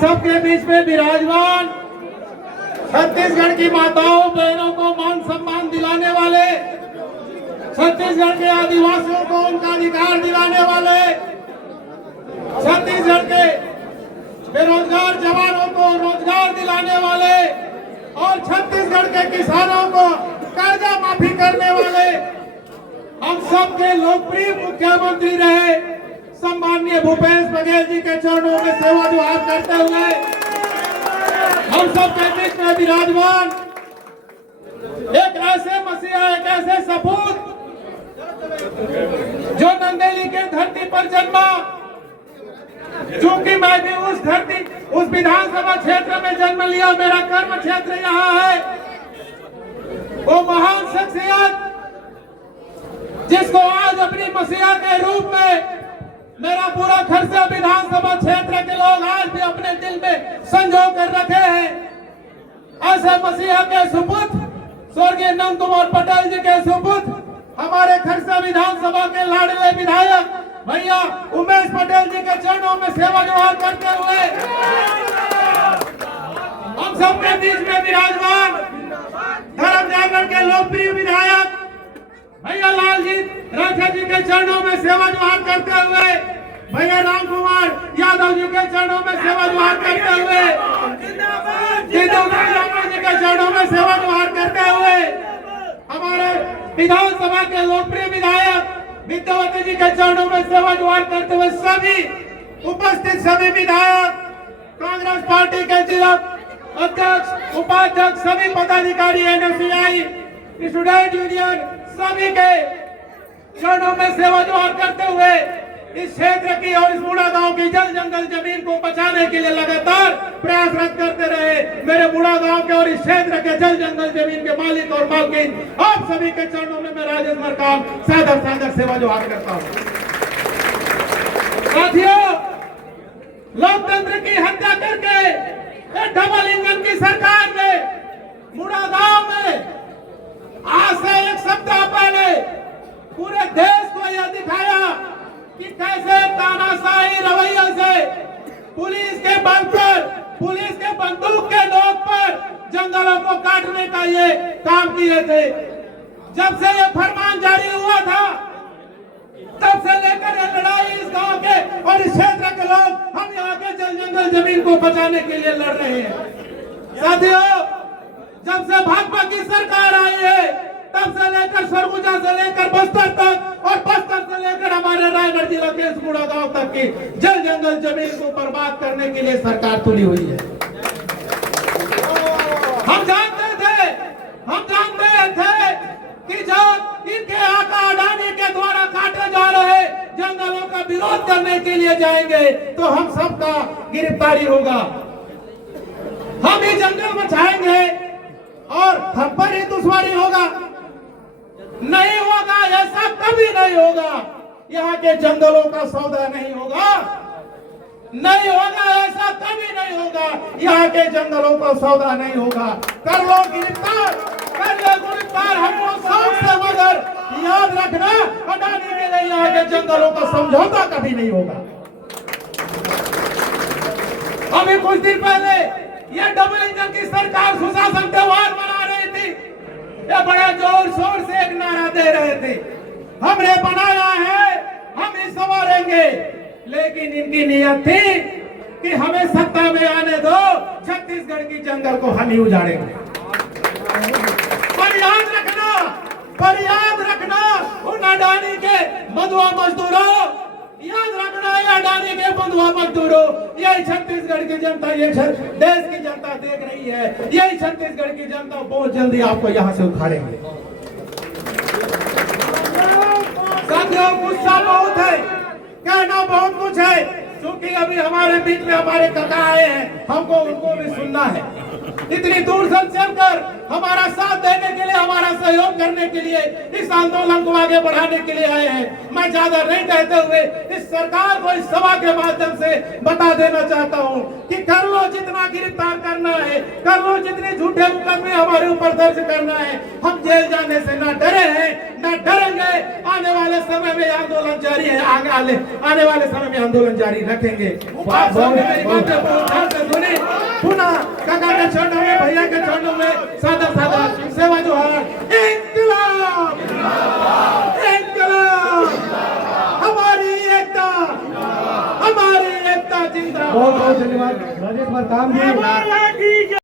सबके बीच में विराजमान छत्तीसगढ़ की माताओं बहनों को मान सम्मान दिलाने वाले, छत्तीसगढ़ के आदिवासियों को उनका अधिकार दिलाने वाले, छत्तीसगढ़ के बेरोजगार जवानों को रोजगार दिलाने वाले और छत्तीसगढ़ के किसानों को कर्जा माफी करने वाले हम सबके लोकप्रिय मुख्यमंत्री रहे सम्माननीय भूपेश बघेल जी के चरणों में सेवा जुहार करते हुए हम सबके बीच में विराजमान एक ऐसे मसीहा, एक ऐसे सपूत जो नंदेली के धरती पर जन्मा, चूंकि मैं भी उस विधानसभा क्षेत्र में जन्म लिया, मेरा कर्म क्षेत्र यहाँ है, वो महान शख्सियत जिसको आज अपनी मसीहा के रूप में मेरा पूरा खरसा विधानसभा क्षेत्र के लोग आज भी अपने दिल में संजो कर रखे हैं। ऐसे मसीहा के सुपुत्र स्वर्गीय नंद कुमार पटेल जी के सुपुत्र हमारे खरसा विधानसभा के लाडले विधायक भैया उमेश पटेल जी के चरणों में सेवा जुहार करते हुए हम सबके बीच में विराजमान धर्म जागरण के लोकप्रिय विधायक भैया लालजीत राठौर जी के चरणों में सेवा जुहार करते हुए भैया राम कुमार यादव जी के चरणों में सेवा जुहार करते हुए जी के चरणों में सेवा जुहार करते हुए हमारे विधानसभा के लोकप्रिय विधायक विद्यावती जी के चरणों में सेवा जुहार करते हुए सभी उपस्थित सभी विधायक, कांग्रेस पार्टी के जिला अध्यक्ष, उपाध्यक्ष, सभी पदाधिकारी, एनएसयूआई, स्टूडेंट यूनियन सभी के चरणों में सेवा जुहार करते हुए इस क्षेत्र की और इस मुड़ा गांव की जल जंगल जमीन को बचाने के लिए लगातार प्रयासरत करते रहे मेरे मुड़ा गांव के और इस क्षेत्र के जल जंगल जमीन के मालिक और मालकिन आप सभी के चरणों में मैं राजेश मरकाम सादर सेवा जुहार करता हूँ। साथियों, लोकतंत्र की हत्या करके डबल इंजन की सरकार ने मुड़ा गांव में आज से एक सप्ताह पहले पूरे देश को यह दिखाया कि कैसे तानाशाही रवैया से पुलिस के बल पर, पुलिस के बंदूक के नोक पर जंगलों को काटने का ये काम किए थे। जब से ये फरमान जारी हुआ था तब से लेकर ये लड़ाई इस गांव के और इस क्षेत्र के लोग हम यहाँ के जल जंगल जमीन को बचाने के लिए लड़ रहे हैं। साथियों, जब से भाजपा की सरकार आई है तब से लेकर सरगुजा से लेकर बस्तर तक और बस्तर से लेकर हमारे रायगढ़ जिला के मुड़ा गांव तक की जल जंगल जमीन को बर्बाद करने के लिए सरकार तुली हुई है। हम जानते थे कि जब इनके आका अडानी के द्वारा काटे जा रहे जंगलों का विरोध करने के लिए जाएंगे तो हम सबका गिरफ्तारी होगा, हम ही जंगल बचाएंगे और हम पर ही दुश्मनी होगा। नहीं होगा, ऐसा कभी नहीं होगा। यहाँ के जंगलों का सौदा नहीं होगा, नहीं होगा, ऐसा कभी नहीं होगा। यहाँ के जंगलों का सौदा नहीं होगा। कर लो गिरफ्तार, कर लो गिरफ्तार हमको शौक से, मगर याद रखना अडानी के लिए यहाँ के जंगलों का समझौता कभी नहीं होगा। अभी कुछ दिन पहले ये डबल इंजन की सरकार सुशासन त्योहार मना रही थी, ये बड़ा जोर शोर से एक नारा दे रहे थे, हमने बनाया है, हम ही संवारेंगे। लेकिन इनकी नियत थी कि हमें सत्ता में आने दो, छत्तीसगढ़ की जंगल को हम ही उजाड़ेंगे। पर याद रखना उन अडानी के बंधुआ मजदूरों, याद रखना ये अडानी के बंधुआ मजदूरों, यही छत्तीसगढ़ की जनता, ये देश की जनता देख रही है, यही छत्तीसगढ़ की जनता बहुत जल्दी आपको यहाँ से उखाड़ेंगे। साथियों, गुस्सा बहुत है, कहना बहुत कुछ है, क्योंकि अभी हमारे बीच में हमारे काका आए हैं, हमको उनको भी सुनना है। इतनी दूर से चलकर हमारा साथ देने के लिए, हमारा सहयोग करने के लिए, इस आंदोलन को आगे बढ़ाने के लिए आए हैं। मैं ज्यादा नहीं कहते हुए इस सरकार को इस सभा के माध्यम से बता देना चाहता हूं कि कर लो जितना गिरफ्तार करना है, कर लो जितने झूठे मुकदमे हमारे ऊपर दर्ज करना है। हम जेल जाने से ना डरे हैं, ना डरेंगे। आने वाले समय में आंदोलन जारी है, आने वाले समय में आंदोलन जारी रखेंगे। आप सबने मेरी बातें ध्यान से सुनी। पुनः काका के चरणों में, भैया के चरणों में सादा सादा सेवा जोहार। इंकलाब, इंकलाब, हमारी एकता, हमारी एकता जिंदाबाद। बहुत बहुत धन्यवाद राजेश प्रताप जी।